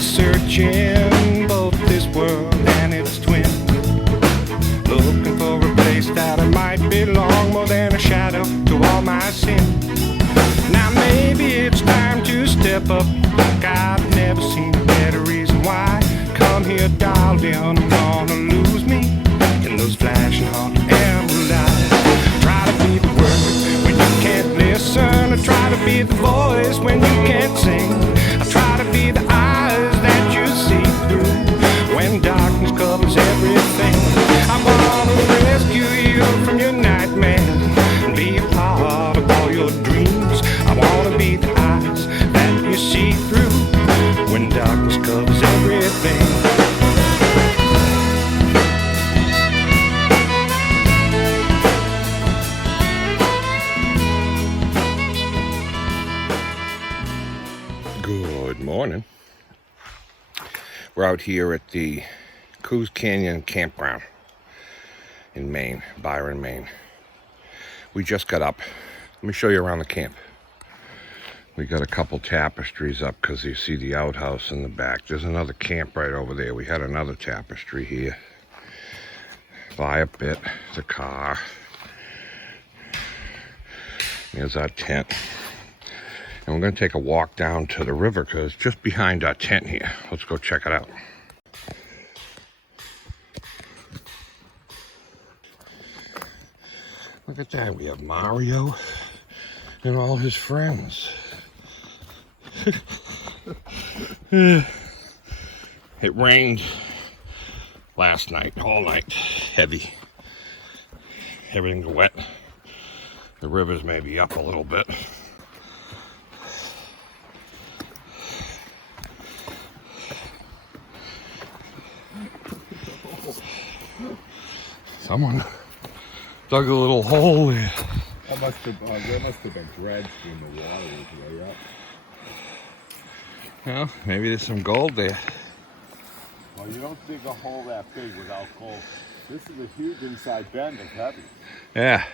searching both this world and its twin, looking for a place that I might belong, more than a shadow to all my sin. Now maybe it's time to step up, like I've never seen a better reason why. Come here, darling, I'm gonna lose me in those flashing hot emerald eyes. Try to be the word when you can't listen, I try to be the voice when you can't sing. I try to be the eyes that you see through when darkness covers everything. I wanna rescue you from your nightmares and be a part of all your dreams. I wanna be the eyes that you see through when darkness covers everything. Good morning. We're out here at the Coos Canyon Campground in Maine, Byron, Maine. We just got up. Let me show you around the camp. We got a couple tapestries up because you see the outhouse in the back. There's another camp right over there. We had another tapestry here. Fire pit, the car. Here's our tent. And we're going to take a walk down to the river because it's just behind our tent here. Let's go check it out. Look at that. We have Mario and all his friends. It rained last night, all night, heavy. Everything's wet. The river's maybe up a little bit. Someone dug a little hole there. There must have been dredged in the water way up. Well, maybe there's some gold there. Well, you don't dig a hole that big without gold. This is a huge inside bend of heavy. Yeah.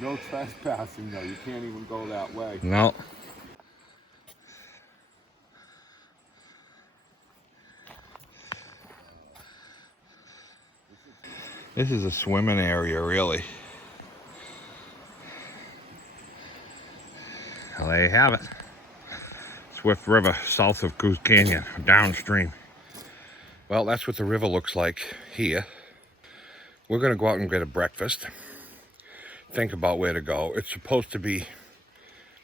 No trespassing though. You can't even go that way. No. This is a swimming area, really. Well, there you have it. Swift River, south of Coos Canyon, downstream. Well, that's what the river looks like here. We're going to go out and get a breakfast. Think about where to go. It's supposed to be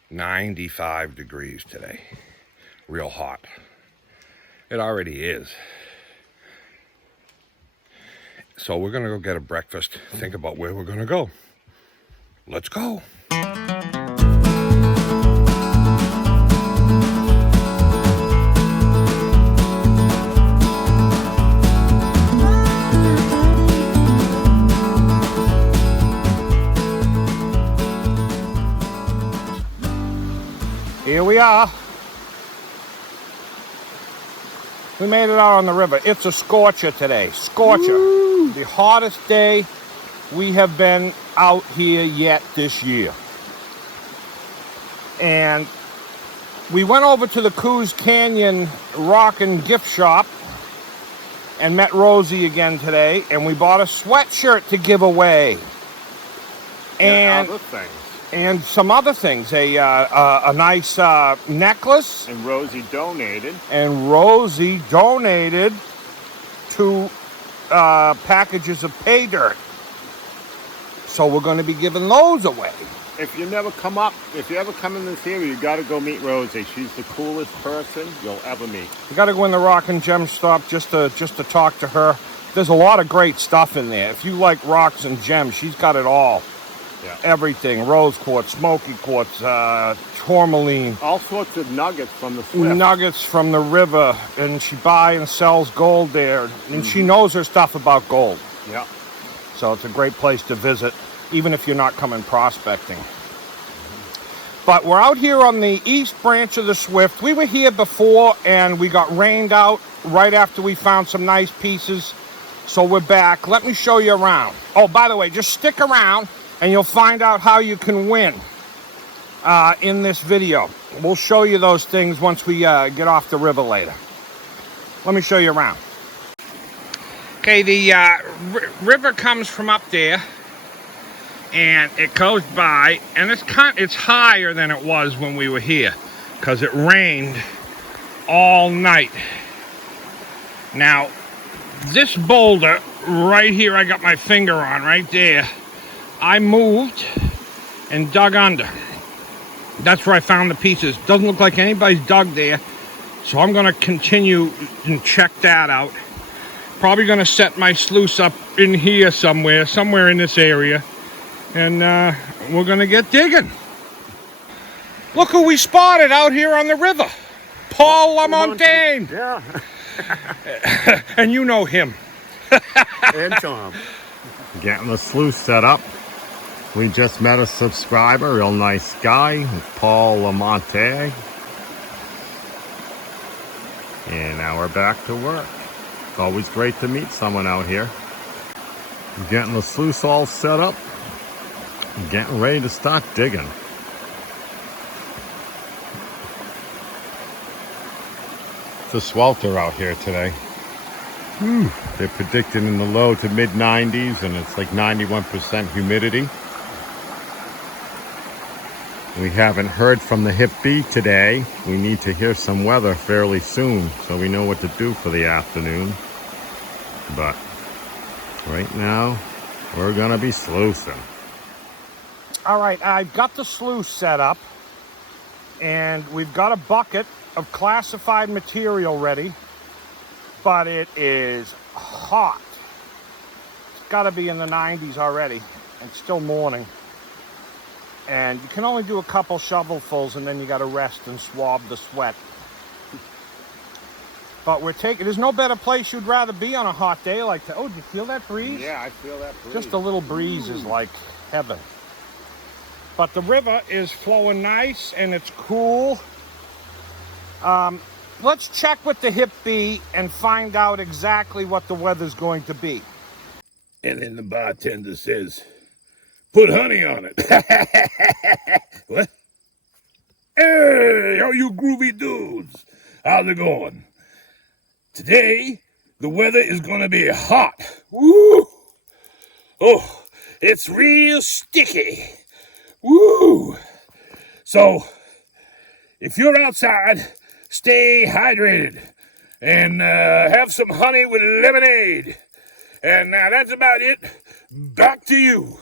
95 degrees today. Real hot. It already is. So we're going to go get a breakfast. Think about where we're going to go. Let's go. Here we are. We made it out on the river. It's a scorcher today. Scorcher. Woo! The hottest day we have been out here yet this year. And we went over to the Coos Canyon Rock and Gift Shop and met Rosie again today. And we bought a sweatshirt to give away. And other things. And some other things, a nice necklace. And Rosie donated. And Rosie donated 2 packages of pay dirt. So we're going to be giving those away. If you ever come in this area, you got to go meet Rosie. She's the coolest person you'll ever meet. You got to go in the Rock and Gem shop just to talk to her. There's a lot of great stuff in there. If you like rocks and gems, she's got it all. Yeah. Everything, rose quartz, smoky quartz, tourmaline. All sorts of nuggets from the Swift. Nuggets from the river, and she buys and sells gold there. And she knows her stuff about gold. Yeah. So it's a great place to visit, even if you're not coming prospecting. But we're out here on the east branch of the Swift. We were here before, and we got rained out right after we found some nice pieces. So we're back. Let me show you around. Oh, by the way, just stick around, and you'll find out how you can win in this video. We'll show you those things once we get off the river later. Let me show you around. Okay, the river comes from up there, and it goes by, and it's higher than it was when we were here, because it rained all night. Now, this boulder right here, I got my finger on right there, I moved and dug under. That's where I found the pieces. Doesn't look like anybody's dug there, so I'm going to continue and check that out. Probably going to set my sluice up in here somewhere in this area, and we're going to get digging. Look who we spotted out here on the river. Paul LaMontagne. Yeah. And you know him. And Tom. Getting the sluice set up. We just met a subscriber, real nice guy, Paul LaMontagne. And now we're back to work. It's always great to meet someone out here. Getting the sluice all set up. Getting ready to start digging. It's a swelter out here today. They're predicting in the low to mid 90s, and it's like 91% humidity. We haven't heard from the hip bee today. We need to hear some weather fairly soon, so we know what to do for the afternoon. But right now, we're gonna be sluicing. All right, I've got the sluice set up, and we've got a bucket of classified material ready, but it is hot. It's got to be in the 90s already. It's still morning, and you can only do a couple shovelfuls, and then you got to rest and swab the sweat. But there's no better place you'd rather be on a hot day like that. Oh, do you feel that breeze? Yeah, I feel that breeze. Just a little breeze is like heaven. But the river is flowing nice, and it's cool. Let's check with the hip bee and find out exactly what the weather's going to be. And then the bartender says, "Put honey on it." What? Hey, how you groovy dudes? How's it going? Today, the weather is going to be hot. Woo! Oh, it's real sticky. Woo! So, if you're outside, stay hydrated and have some honey with lemonade. And now that's about it. Back to you.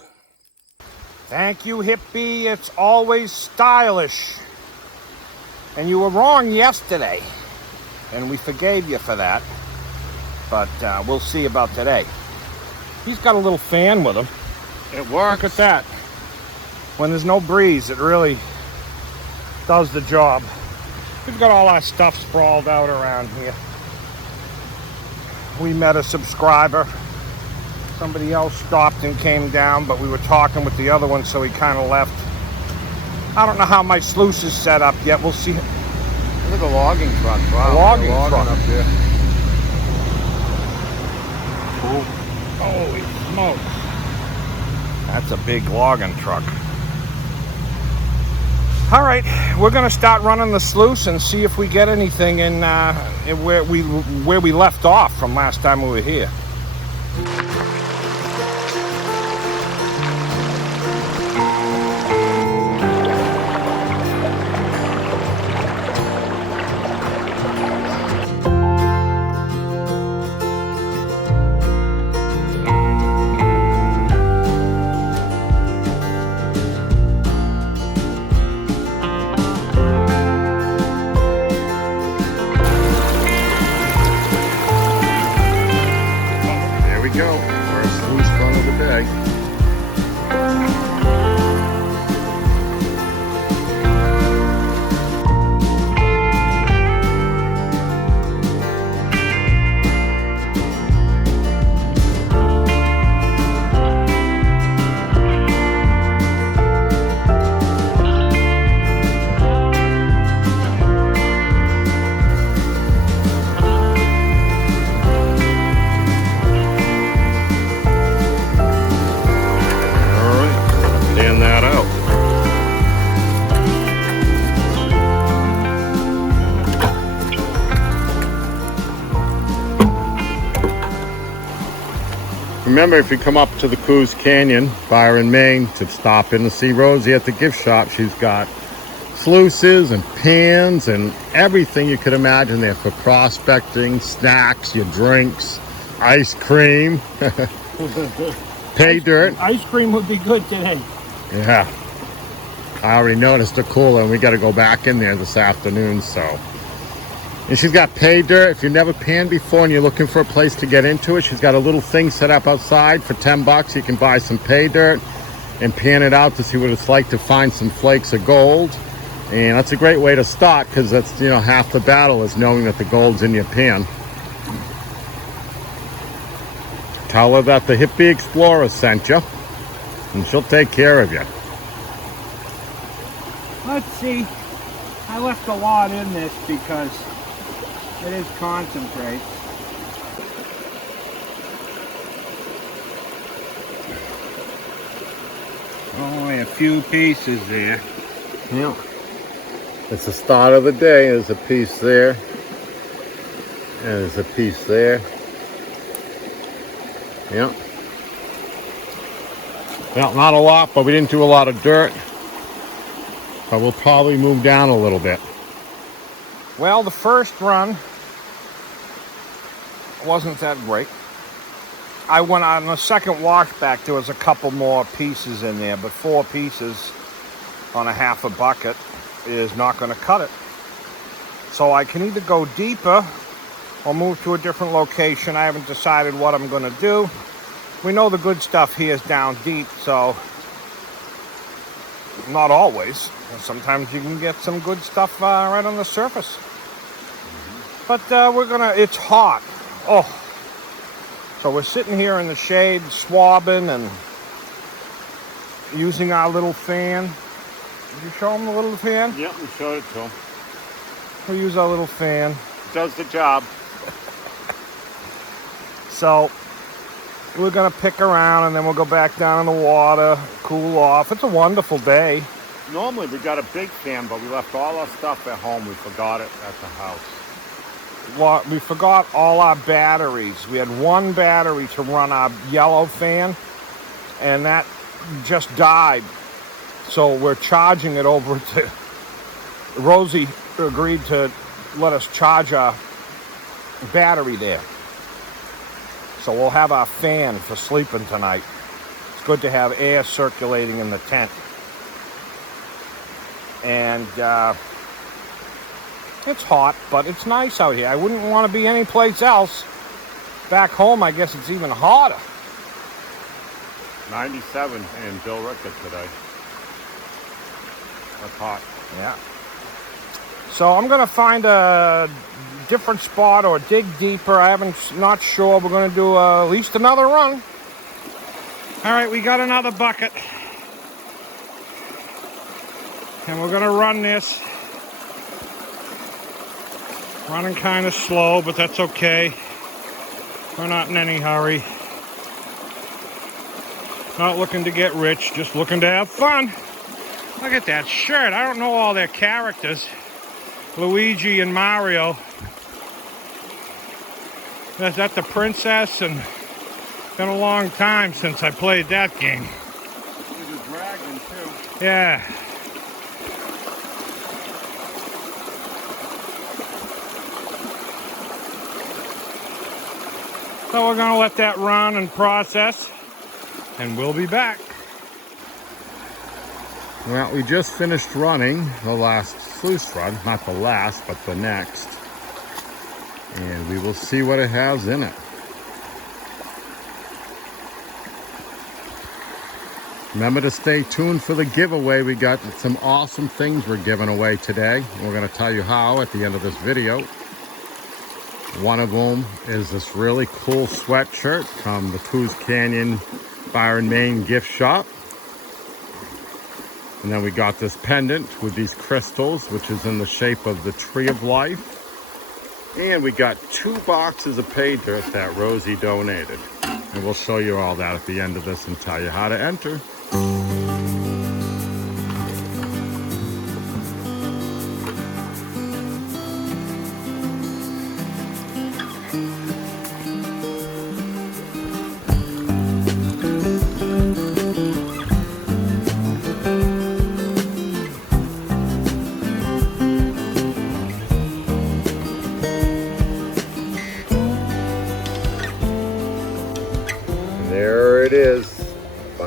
Thank you, hip bee. It's always stylish. And you were wrong yesterday, and we forgave you for that. But we'll see about today. He's got a little fan with him. It works. Look at that. When there's no breeze, it really does the job. We've got all our stuff sprawled out around here. We met a subscriber. Somebody else stopped and came down, but we were talking with the other one, so he kind of left. I don't know how my sluice is set up yet. We'll see. Look at the logging truck. Wow. The logging truck up there. Holy smokes. That's a big logging truck. All right, we're going to start running the sluice and see if we get anything in where we left off from last time we were here. Remember, if you come up to the Coos Canyon, Byron, Maine, to stop in to see Rosie at the gift shop, she's got sluices and pans and everything you could imagine there for prospecting, snacks, your drinks, ice cream, pay dirt. Ice cream would be good today. Yeah. I already noticed the cooler, and we got to go back in there this afternoon, so. And she's got pay dirt. If you've never panned before and you're looking for a place to get into it, she's got a little thing set up outside for $10. You can buy some pay dirt and pan it out to see what it's like to find some flakes of gold. And that's a great way to start, because that's, you know, half the battle is knowing that the gold's in your pan. Tell her that the Hippie Explorer sent you, and she'll take care of you. Let's see. I left a lot in this because it is concentrate. Only a few pieces there. Yeah. It's the start of the day. There's a piece there. And there's a piece there. Yeah. Yeah, not a lot, but we didn't do a lot of dirt. But we'll probably move down a little bit. Well, the first run wasn't that great. I went on the second washback, there was a couple more pieces in there, but 4 pieces on a half a bucket is not going to cut it. So I can either go deeper or move to a different location. I haven't decided what I'm going to do. We know the good stuff here is down deep, so not always. Sometimes you can get some good stuff right on the surface. But it's hot. Oh. So we're sitting here in the shade, swabbing and using our little fan. Did you show them the little fan? Yeah, we showed it to him. We use our little fan. It does the job. So we're going to pick around and then we'll go back down in the water, cool off. It's a wonderful day. Normally we got a big fan, but we left all our stuff at home. We forgot it at the house. Well, we forgot all our batteries. We had one battery to run our yellow fan, and that just died. So we're charging it over to... Rosie agreed to let us charge our battery there. So we'll have our fan for sleeping tonight. It's good to have air circulating in the tent. And it's hot, but it's nice out here. I wouldn't want to be anyplace else. Back home, I guess it's even hotter. 97 in Bill Rickett today. That's hot. Yeah. So I'm going to find a different spot or dig deeper. Not sure. We're going to do at least another run. All right, we got another bucket. And we're going to run this. Running kind of slow, but that's okay. We're not in any hurry. Not looking to get rich, just looking to have fun. Look at that shirt. I don't know all their characters. Luigi and Mario. Is that the princess? And it's been a long time since I played that game. There's a dragon too. Yeah. So we're going to let that run and process, and we'll be back. Well, we just finished running the last sluice run, not the last, but the next. And we will see what it has in it. Remember to stay tuned for the giveaway. We got some awesome things we're giving away today. We're going to tell you how at the end of this video. One of them is this really cool sweatshirt from the Coos Canyon, Byron, Maine gift shop. And then we got this pendant with these crystals, which is in the shape of the Tree of Life. And we got 2 boxes of pay dirt that Rosie donated. And we'll show you all that at the end of this and tell you how to enter.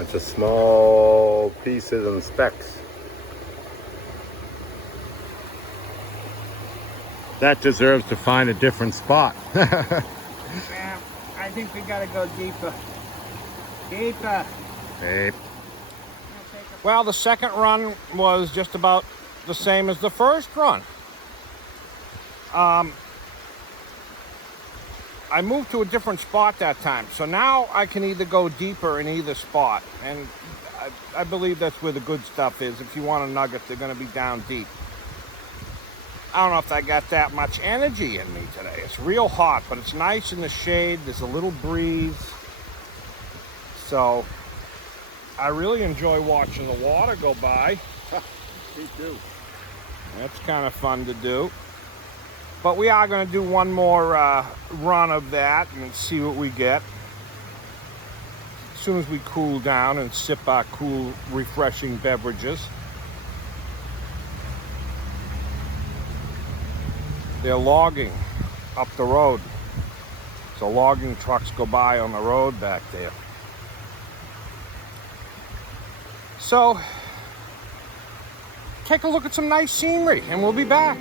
bunch of small pieces and specks. That deserves to find a different spot. Yeah, I think we gotta go deeper. Deeper. Hey. Well, the second run was just about the same as the first run. I moved to a different spot that time, so now I can either go deeper in either spot, and I believe that's where the good stuff is. If you want a nugget, they're going to be down deep. I don't know if I got that much energy in me today. It's real hot, but it's nice in the shade. There's a little breeze. So I really enjoy watching the water go by. Me too. That's kind of fun to do. But we are going to do one more run of that and see what we get. As soon as we cool down and sip our cool, refreshing beverages. They're logging up the road. So logging trucks go by on the road back there. So, take a look at some nice scenery and we'll be back.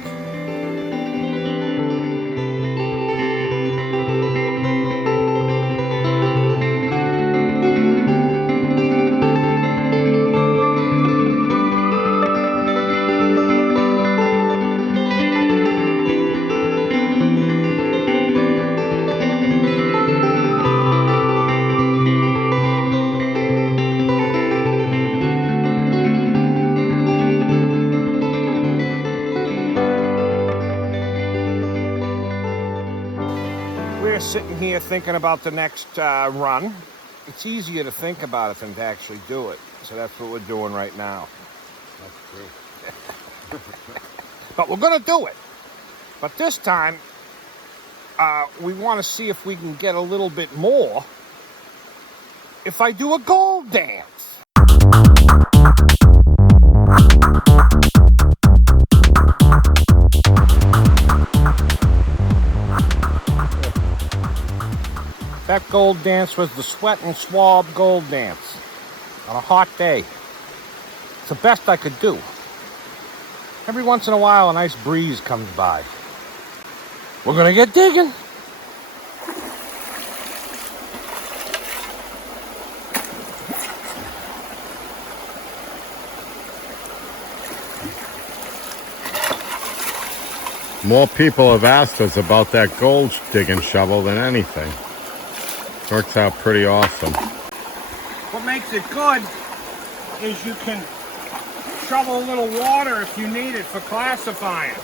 We're sitting here thinking about the next run. It's easier to think about it than to actually do it. So that's what we're doing right now. That's true. But we're going to do it. But this time, we want to see if we can get a little bit more if I do a gold dance. That gold dance was the sweat and swab gold dance on a hot day. It's the best I could do. Every once in a while, a nice breeze comes by. We're gonna get digging. More people have asked us about that gold digging shovel than anything. Works out pretty awesome. What makes it good is you can shovel a little water if you need it for classifying.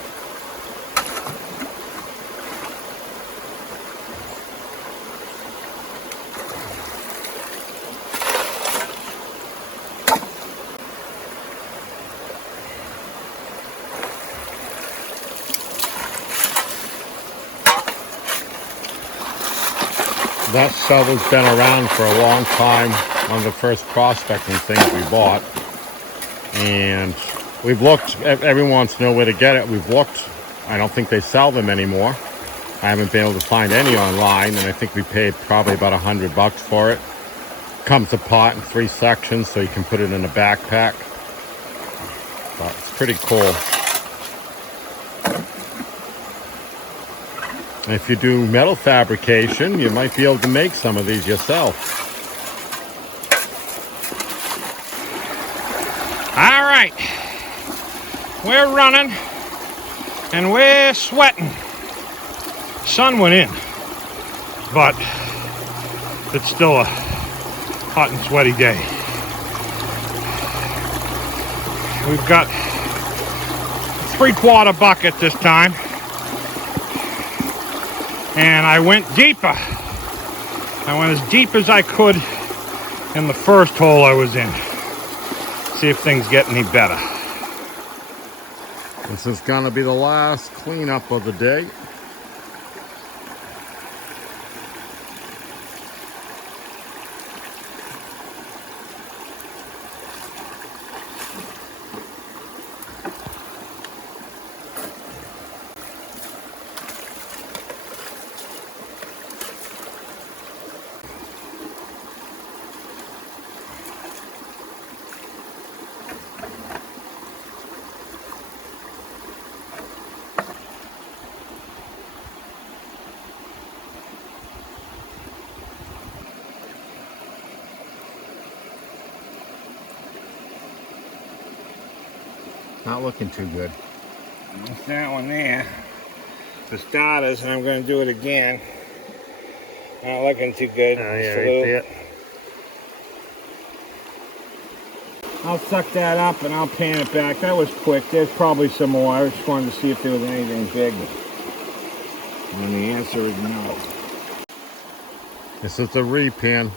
That shovel's been around for a long time, one of the first prospecting things we bought. And we've looked, everyone wants to know where to get it. We've looked, I don't think they sell them anymore. I haven't been able to find any online, and I think we paid probably about $100 for it. Comes apart in 3 sections, so you can put it in a backpack. But it's pretty cool. If you do metal fabrication, you might be able to make some of these yourself. All right, we're running and we're sweating. Sun went in, but it's still a hot and sweaty day. We've got a 3/4 bucket this time. And I went deeper. I went as deep as I could in the first hole I was in. See if things get any better. This is gonna be the last cleanup of the day. Not looking too good. That's that one there. For starters, and I'm going to do it again. Not looking too good. Oh, yeah, Salute. I see it. I'll suck that up and I'll pan it back. That was quick. There's probably some more. I just wanted to see if there was anything big. And the answer is no. This is the repan.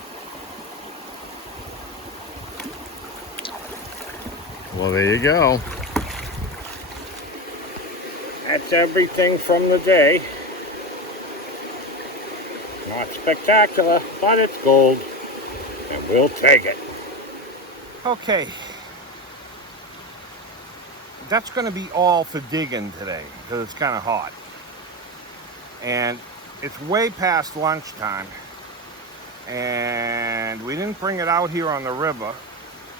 Well, there you go. That's everything from the day. Not spectacular, but it's gold. And we'll take it. Okay. That's going to be all for digging today because it's kind of hot. And it's way past lunchtime. And we didn't bring it out here on the river.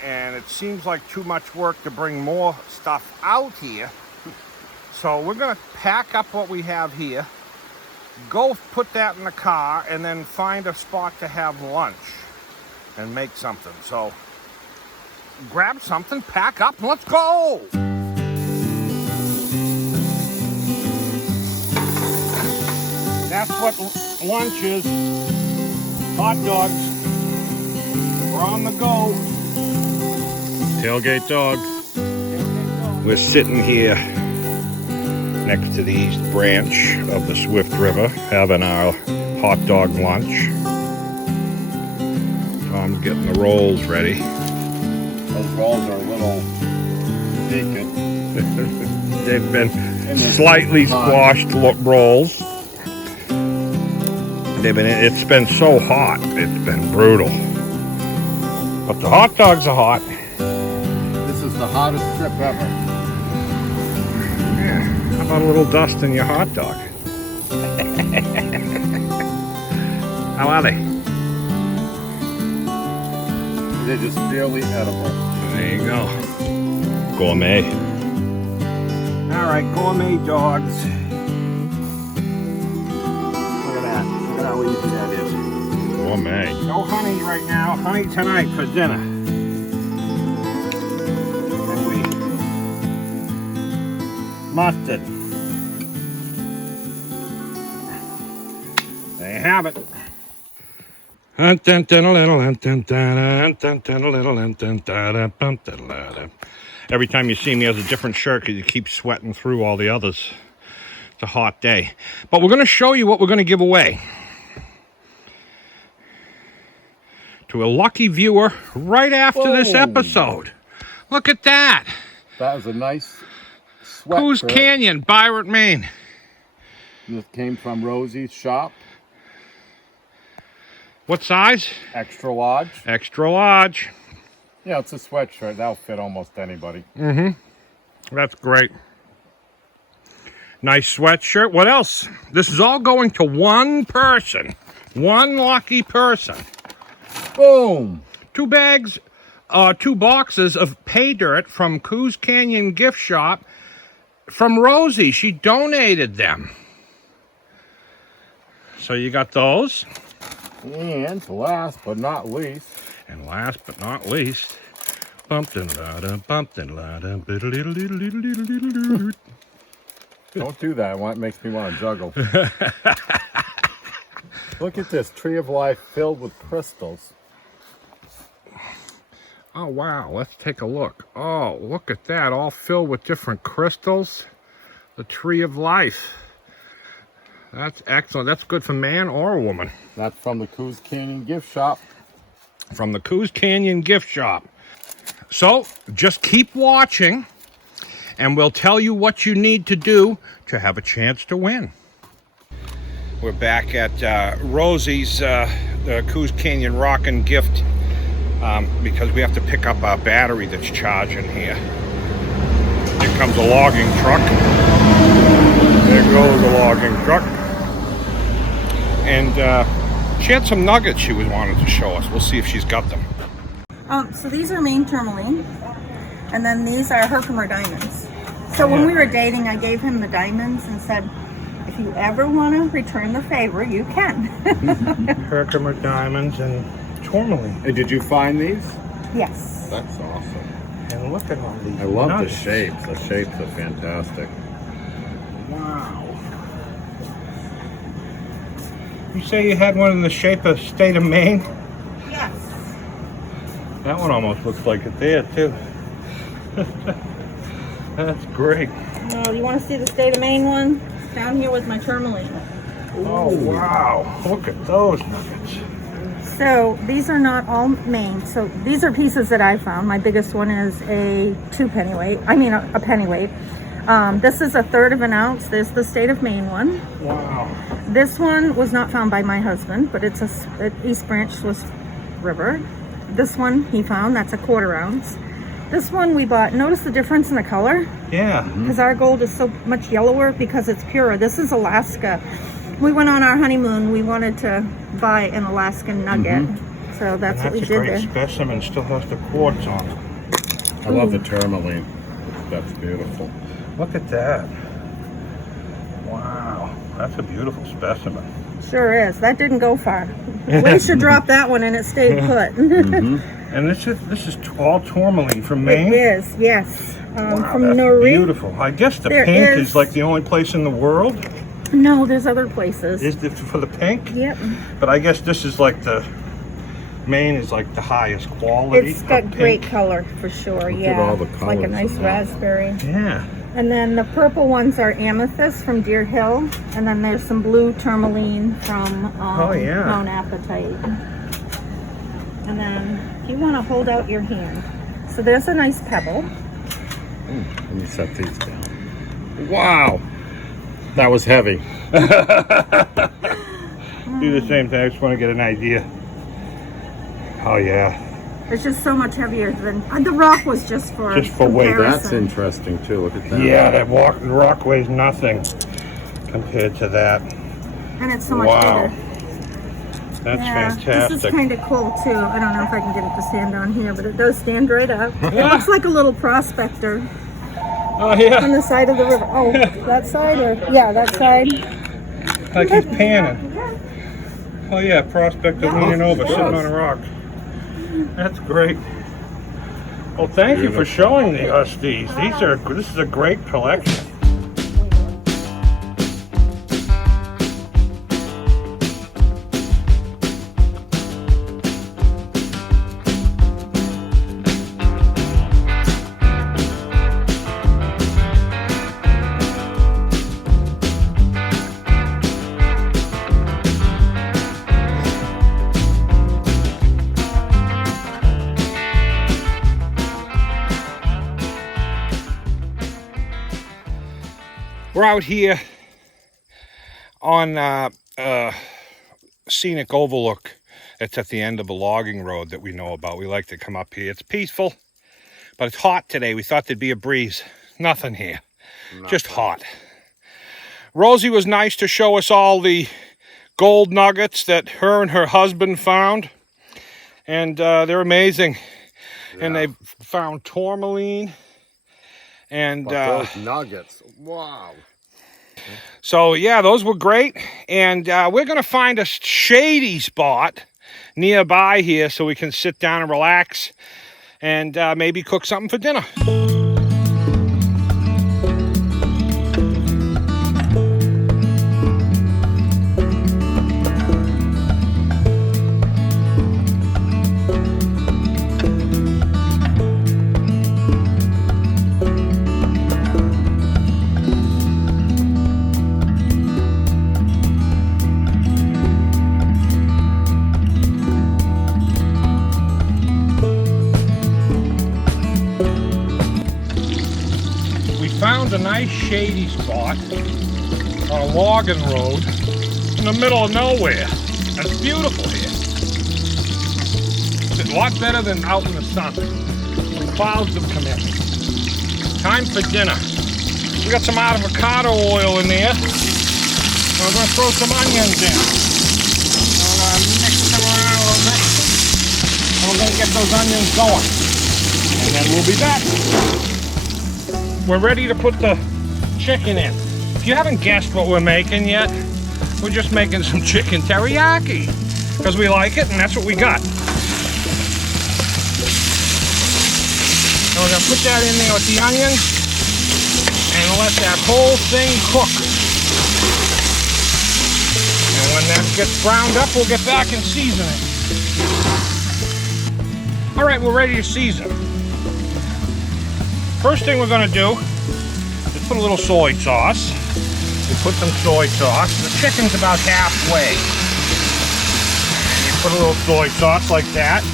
And it seems like too much work to bring more stuff out here. So we're going to pack up what we have here, go put that in the car, and then find a spot to have lunch and make something. So grab something, pack up, and let's go! That's what lunch is. Hot dogs. We're on the go. Tailgate dogs. We're sitting here next to the east branch of the Swift River, having our hot dog lunch. Tom's getting the rolls ready. Those rolls are a little naked. They've been slightly squashed rolls. It's been so hot, it's been brutal. But the hot dogs are hot. This is the hottest trip ever. Yeah. How about a little dust in your hot dog? How are they? They're just barely edible. There you go. Gourmet. All right, gourmet dogs. Look at that. Look at how easy that is. Gourmet. No honey right now. Honey tonight for dinner. And mustard. There you have it. Every time you see me, has a different shirt because you keep sweating through all the others. It's a hot day. But we're going to show you what we're going to give away to a lucky viewer right after this episode. Look at that. That was a nice sweat Coos shirt. Canyon, Byron, Maine. This came from Rosie's shop. What size? Extra large. Extra large. Yeah, it's a sweatshirt. That'll fit almost anybody. That's great. Nice sweatshirt. What else? This is all going to one person. One lucky person. Boom. 2 boxes of pay dirt from Coos Canyon gift shop from Rosie. She donated them. So you got those. And last but not least. And last but not least, bumptin' lada, bumptin' lada, biddle-diddle-diddle-diddle-diddle-diddle. Don't do that. It makes me want to juggle. Look at this tree of life filled with crystals. Oh, wow. Let's take a look. Oh, look at that. All filled with different crystals. The tree of life. That's excellent. That's good for man or woman. That's from the Coos Canyon gift shop. From the Coos Canyon gift shop. So, just keep watching, and we'll tell you what you need to do to have a chance to win. We're back at Rosie's the Coos Canyon Rockin' gift because we have to pick up our battery that's charging here. Here comes a logging truck. There goes the logging truck. And she had some nuggets she was wanting to show us. We'll see if she's got them. So these are Maine tourmaline, and then these are Herkimer diamonds. So when we were dating, I gave him the diamonds and said, if you ever want to return the favor, you can. Herkimer diamonds and tourmaline. Hey, did you find these? Yes. That's awesome. And look at all these I love nuggets. the shapes. The shapes are fantastic. Wow. You say you had one in the shape of state of Maine? Yes. That one almost looks like it there too. That's great. Oh, do you want to see the state of Maine one? It's down here with my tourmaline. Oh wow. Look at those nuggets. So these are not all Maine. So these are pieces that I found. My biggest one is a 2 pennyweight. I mean a pennyweight. This is 1/3 of an ounce. There's the state of Maine one. Wow. This one was not found by my husband, but it's at East Branch Swiss River. This one he found. That's 1/4 ounce. This one we bought. Notice the difference in the color? Yeah. Because our gold is so much yellower because it's purer. This is Alaska. We went on our honeymoon. We wanted to buy an Alaskan nugget. So that's what we did a great there. specimen. Still has the quartz on it. I love the tourmaline. That's beautiful. Look at that. Wow. That's a beautiful specimen. Sure is. That didn't go far. We should drop that one and it stayed put. And this is all tourmaline from Maine? It is, yes. Wow, From that's Nuri. beautiful. I guess the There pink is- is like the only place in the world. No, there's other places. Is it for the pink? Yep. But I guess this is like the Maine is like the highest quality. It's got of great pink. color for sure. Look at Yeah. all the It's like a colors nice in that. raspberry. Yeah. And then the purple ones are amethyst from Deer Hill. And then there's some blue tourmaline from Oh, yeah. Mount Appetite. And then if you want to hold out your hand. So there's a nice pebble. Let me set these down. Wow. That was heavy. Do the same thing. I just want to get an idea. Oh yeah. It's just so much heavier than the rock was just for weight. comparison. That's interesting too. Look at that. Yeah, that rock weighs nothing compared to that. And it's so much Wow. bigger. That's Yeah, this is fantastic. kind of cool too. I don't know if I can get it to stand on here, but it does stand right up. It looks like a little prospector Oh yeah. on the side of the river. Oh, that side or yeah, that side. Like he's panning. Oh yeah, prospector leaning over, sitting on a rock. That's great. Well, thank you for showing us these. This is a great collection. We're out here on scenic overlook that's at the end of a logging road that we know about. We like to come up here. It's peaceful, but it's hot today. We thought there'd be a breeze. Nothing here. Just hot. Rosie was nice to show us all the gold nuggets that her and her husband found. And they're amazing. Yeah. And they found tourmaline. And those nuggets. Wow. So yeah, those were great. And we're going to find a shady spot nearby here so we can sit down and relax and maybe cook something for dinner. Found a nice shady spot on a logging road in the middle of nowhere. And it's beautiful here. It's a lot better than out in the sun. The clouds have come in. Time for dinner. We got some avocado oil in there. We're going to throw some onions in. We're going to mix them around a little bit. And we're going to get those onions going. And then we'll be back. We're ready to put the chicken in. If you haven't guessed what we're making yet, we're just making some chicken teriyaki because we like it and that's what we got. Now we're gonna put that in there with the onions and let that whole thing cook. And when that gets browned up, we'll get back and season it. All right, we're ready to season. First thing we're gonna do is put a little soy sauce. We put some soy sauce. The chicken's about halfway. You put a little soy sauce like that.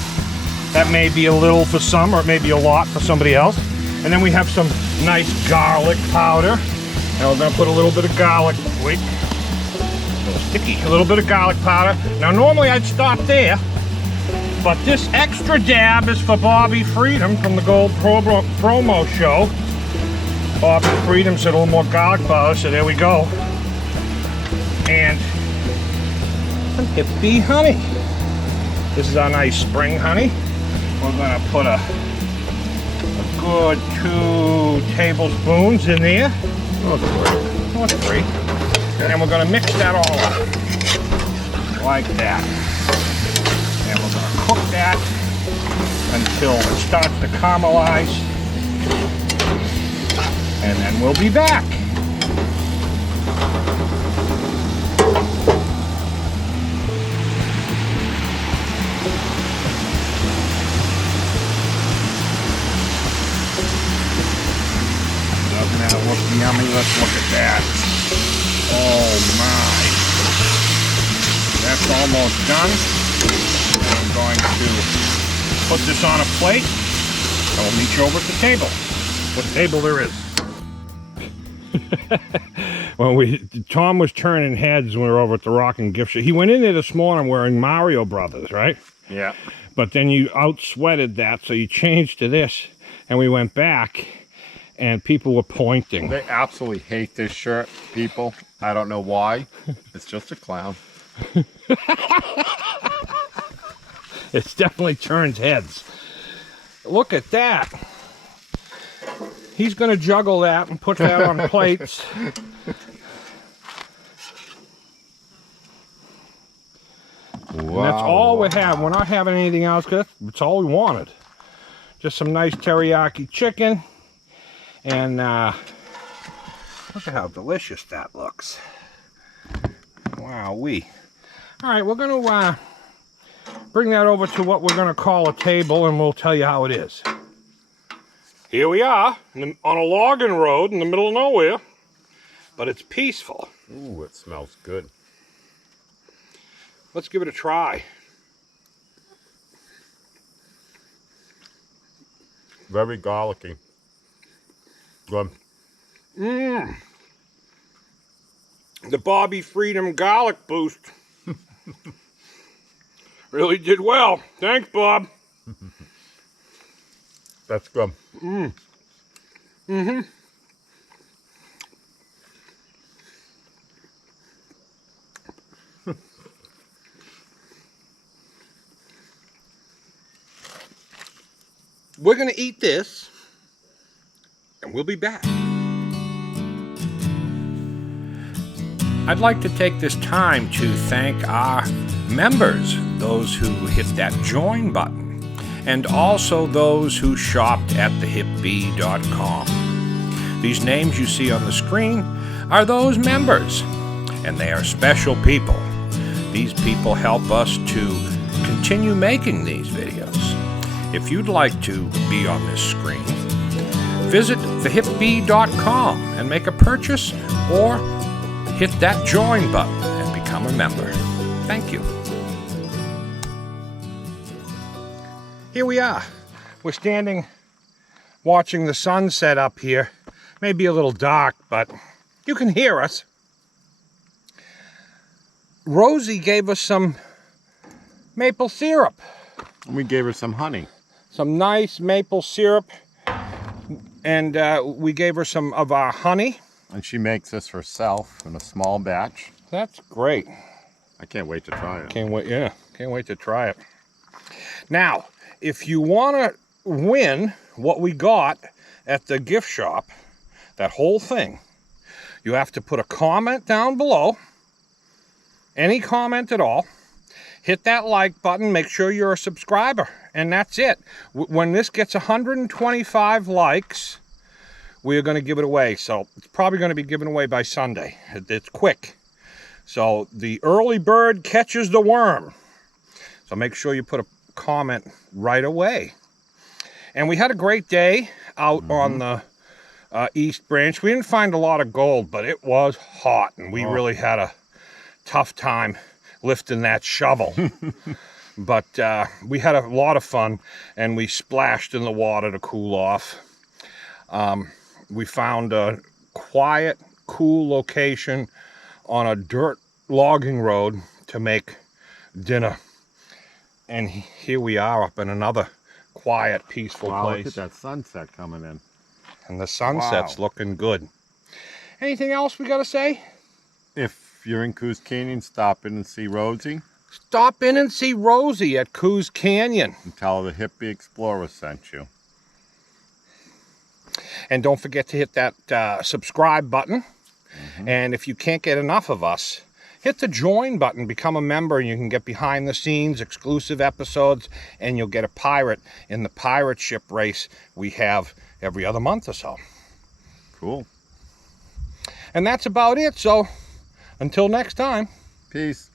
That may be a little for some, or it may be a lot for somebody else. And then we have some nice garlic powder. And we're gonna put a little bit of garlic, wait, a little sticky, a little bit of garlic powder. Now normally I'd stop there, but this extra dab is for Bobby Freedom from the Gold promo show. Bobby Freedom said a little more garlic powder, so there we go. And some hippie honey. This is our nice spring honey. We're gonna put a good 2 tablespoons in there. Oh, Or 3. And then we're gonna mix that all up. Like that. And we're gonna cook that until it starts to caramelize. And then we'll be back. Doesn't that look yummy? Let's look at that. Oh my. That's almost done. I'm going to put this on a plate. I'll meet you over at the table. What table there is. Well, Tom was turning heads when we were over at the Rockin' Gift Shop. He went in there this morning wearing Mario Brothers, right? yeah. But then you out-sweated that, so you changed to this, and we went back, and people were pointing. They absolutely hate this shirt, people. I don't know why. It's just a clown. It definitely turns heads. Look at that. He's going to juggle that and put that on plates. Wow. And that's all we have. We're not having anything else because it's all we wanted. Just some nice teriyaki chicken. And look at how delicious that looks. Wowee. All right, we're going to bring that over to what we're going to call a table, and we'll tell you how it is. Here we are on a logging road in the middle of nowhere, but it's peaceful. Ooh, it smells good. Let's give it a try. Very garlicky. Good. Mmm. The Bobby Freedom garlic boost really did well. Thanks, Bob. That's good. Mm-hmm. We're going to eat this, and we'll be back. I'd like to take this time to thank our members, those who hit that join button, and also those who shopped at thehipbee.com. These names you see on the screen are those members, and they are special people. These people help us to continue making these videos. If you'd like to be on this screen, visit thehipbee.com and make a purchase, or hit that join button and become a member. Thank you. Here we are. We're standing watching the sunset up here. Maybe a little dark, but you can hear us. Rosie gave us some maple syrup. We gave her some honey. Some nice maple syrup. And we gave her some of our honey. And she makes this herself in a small batch. That's great. I can't wait to try it. Can't wait, yeah. Can't wait to try it. Now, if you want to win what we got at the gift shop, that whole thing, you have to put a comment down below. Any comment at all. Hit that like button. Make sure you're a subscriber. And that's it. When this gets 125 likes, we are going to give it away. So it's probably going to be given away by Sunday. It's quick. So the early bird catches the worm. So make sure you put a comment right away. And we had a great day out on the East Branch. We didn't find a lot of gold, but it was hot, and we really had a tough time lifting that shovel. But we had a lot of fun, and we splashed in the water to cool off. We found a quiet, cool location on a dirt logging road to make dinner. And here we are up in another quiet, peaceful place. Look at that sunset coming in. And the sunset's looking good. Anything else we got to say? If you're in Coos Canyon, stop in and see Rosie. Stop in and see Rosie at Coos Canyon. And tell her the Hippie Explorer sent you. And don't forget to hit that subscribe button. And if you can't get enough of us, hit the join button, become a member, and you can get behind the scenes, exclusive episodes, and you'll get a pirate in the pirate ship race we have every other month or so. Cool. And that's about it. So until next time. Peace.